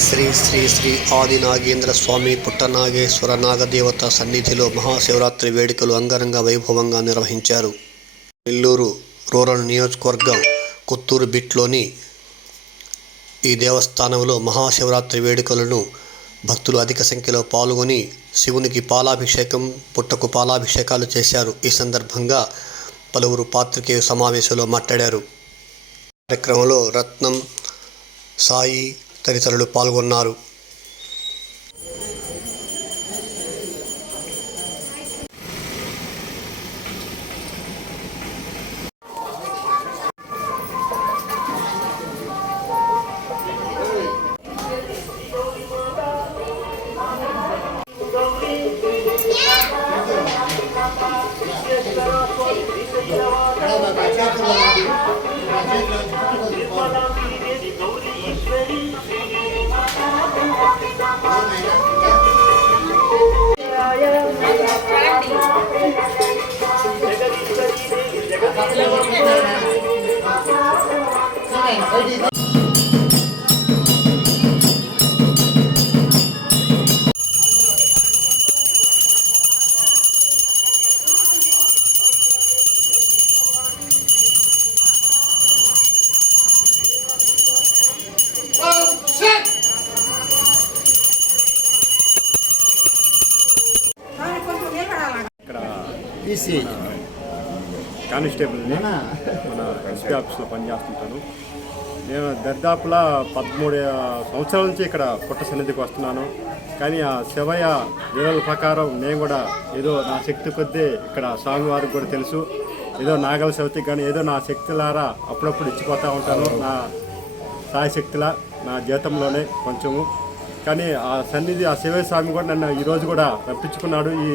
శ్రీ శ్రీ శ్రీ ఆది నాగేంద్ర స్వామి పుట్టనాగేశ్వర నాగదేవత సన్నిధిలో మహాశివరాత్రి వేడుకలు అంగరంగ వైభవంగా నిర్వహించారు. నెల్లూరు రూరల్ నియోజకవర్గం కొత్తూరు బిట్లోని ఈ దేవస్థానంలో మహాశివరాత్రి వేడుకలను భక్తులు అధిక సంఖ్యలో పాల్గొని శివునికి పాలాభిషేకం, పుట్టకు పాలాభిషేకాలు చేశారు. ఈ సందర్భంగా పలువురు పాత్రికేయ సమావేశంలో మాట్లాడారు. కార్యక్రమంలో రత్నం, సాయి తదితరులు పాల్గొన్నారు. కానిస్టేబుల్ని మన ఎస్పీ ఆఫీస్లో పనిచేస్తుంటాను. నేను దర్దాపులా 13 సంవత్సరాల నుంచి ఇక్కడ పుట్ట సన్నిధికి వస్తున్నాను. కానీ ఆ శివయ్య వీరుల ప్రకారం నేను కూడా ఏదో నా శక్తి కొద్దీ ఇక్కడ స్వామివారికి కూడా తెలుసు, ఏదో నాగల చవితికి కానీ ఏదో నా శక్తిలారా అప్పుడప్పుడు ఇచ్చిపోతూ ఉంటాను. నా సాయశక్తిలా నా జీతంలోనే కొంచెము. కానీ ఆ సన్నిధి ఆ శివయ్య స్వామి కూడా నన్ను ఈరోజు కూడా రప్పించుకున్నాడు. ఈ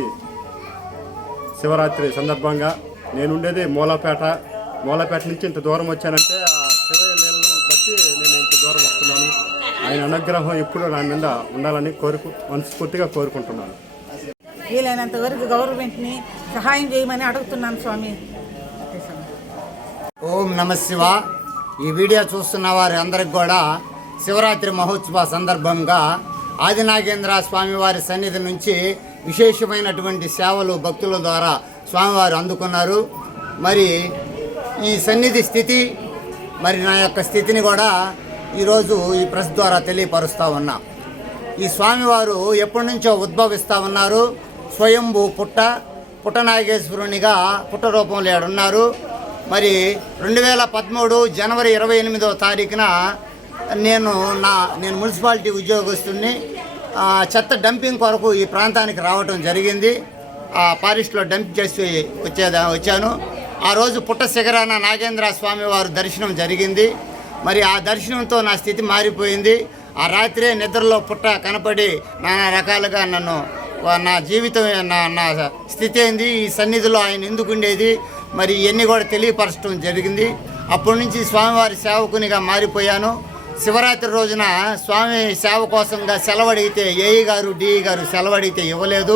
శివరాత్రి సందర్భంగా నేనుండేది మూలపేట నుంచి ఇంత దూరం వచ్చానంటే ఆ శివయ్య నీళ్ళను బట్టి నేను ఇంత దూరం వస్తున్నాను. ఆయన అనుగ్రహం ఎప్పుడు నా మీద ఉండాలని మనస్ఫూర్తిగా కోరుకుంటున్నాను. వీలైనంత వరకు గవర్నమెంట్ని సహాయం చేయమని అడుగుతున్నాను స్వామి. ఓం నమ శివ. ఈ వీడియో చూస్తున్న వారి అందరికి కూడా శివరాత్రి మహోత్సవ సందర్భంగా ఆదినాగేంద్ర స్వామివారి సన్నిధి నుంచి విశేషమైనటువంటి సేవలు భక్తుల ద్వారా స్వామివారు అందుకున్నారు. మరి ఈ సన్నిధి స్థితి, మరి నా యొక్క స్థితిని కూడా ఈరోజు ఈ ప్రెస్ ద్వారా తెలియపరుస్తూ ఉన్నా. ఈ స్వామివారు ఎప్పటి నుంచో ఉద్భవిస్తూ ఉన్నారు. స్వయంభూ పుట్టనాగేశ్వరునిగా పుట్ట రూపంలో ఉన్నారు. మరి 2013 జనవరి 28వ తారీఖున నేను మున్సిపాలిటీ ఉద్యోగస్తుని చెత్త డంపింగ్ కొరకు ఈ ప్రాంతానికి రావడం జరిగింది. ఆ ఫారెస్ట్లో డంప్ చేసి వచ్చాను. ఆ రోజు పుట్ట శిఖరాన నాగేంద్ర స్వామి వారు దర్శనం జరిగింది. మరి ఆ దర్శనంతో నా స్థితి మారిపోయింది. ఆ రాత్రే నిద్రలో పుట్ట కనపడి నానా రకాలుగా నన్ను నా జీవితం నా స్థితి అయింది. ఈ సన్నిధిలో ఆయన ఎందుకు ఉండేది, మరి ఇవన్నీ కూడా తెలియపరచడం జరిగింది. అప్పటి నుంచి స్వామివారి సేవకునిగా మారిపోయాను. శివరాత్రి రోజున స్వామి సేవ కోసంగా సెలవడిగితే ఏఈ గారు, డిఈ గారు సెలవడిగితే ఇవ్వలేదు.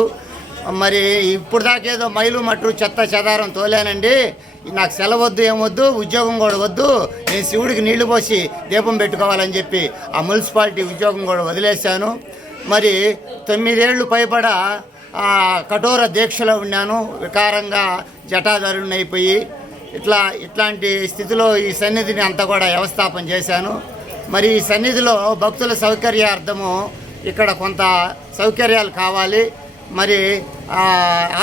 మరి ఇప్పుడు దాకేదో మైలు మట్టు చెత్త చెదారం తోలేనండి, నాకు సెలవద్దు, ఏమొద్దు, ఉద్యోగం కూడా వద్దు, నేను శివుడికి నీళ్లు పోసి దీపం పెట్టుకోవాలని చెప్పి ఆ మున్సిపాలిటీ ఉద్యోగం కూడా వదిలేశాను. మరి 9 ఏళ్ళు పైబడ కఠోర దీక్షలో ఉన్నాను. వికారంగా జటాధారుని అయిపోయి ఇట్లాంటి స్థితిలో ఈ సన్నిధిని అంతా కూడా వ్యవస్థాపన చేశాను. మరి ఈ సన్నిధిలో భక్తుల సౌకర్యార్థము ఇక్కడ కొంత సౌకర్యాలు కావాలి. మరి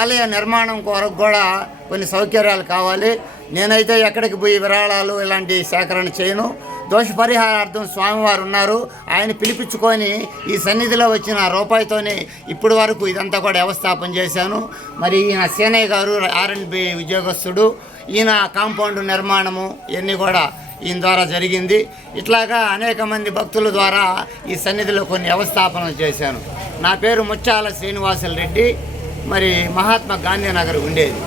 ఆలయ నిర్మాణం కొరకు కూడా కొన్ని సౌకర్యాలు కావాలి. నేనైతే ఎక్కడికి పోయి విరాళాలు ఇలాంటి సేకరణ చేయను. దోష పరిహారార్థం స్వామివారు ఉన్నారు. ఆయన పిలిపించుకొని ఈ సన్నిధిలో వచ్చిన రూపాయితోనే ఇప్పటి వరకు ఇదంతా కూడా వ్యవస్థాపన చేశాను. మరి ఈయన సేనయ్య గారు R&B ఉద్యోగస్తుడు. ఈయన కాంపౌండ్ నిర్మాణము ఇవన్నీ కూడా ఈయన ద్వారా జరిగింది. ఇట్లాగా అనేక మంది భక్తుల ద్వారా ఈ సన్నిధిలో కొన్ని వ్యవస్థాపనలు చేశాను. నా పేరు ముచ్చాల శ్రీనివాసులు రెడ్డి. మరి మహాత్మా గాంధీ నగర్ ఉండేది.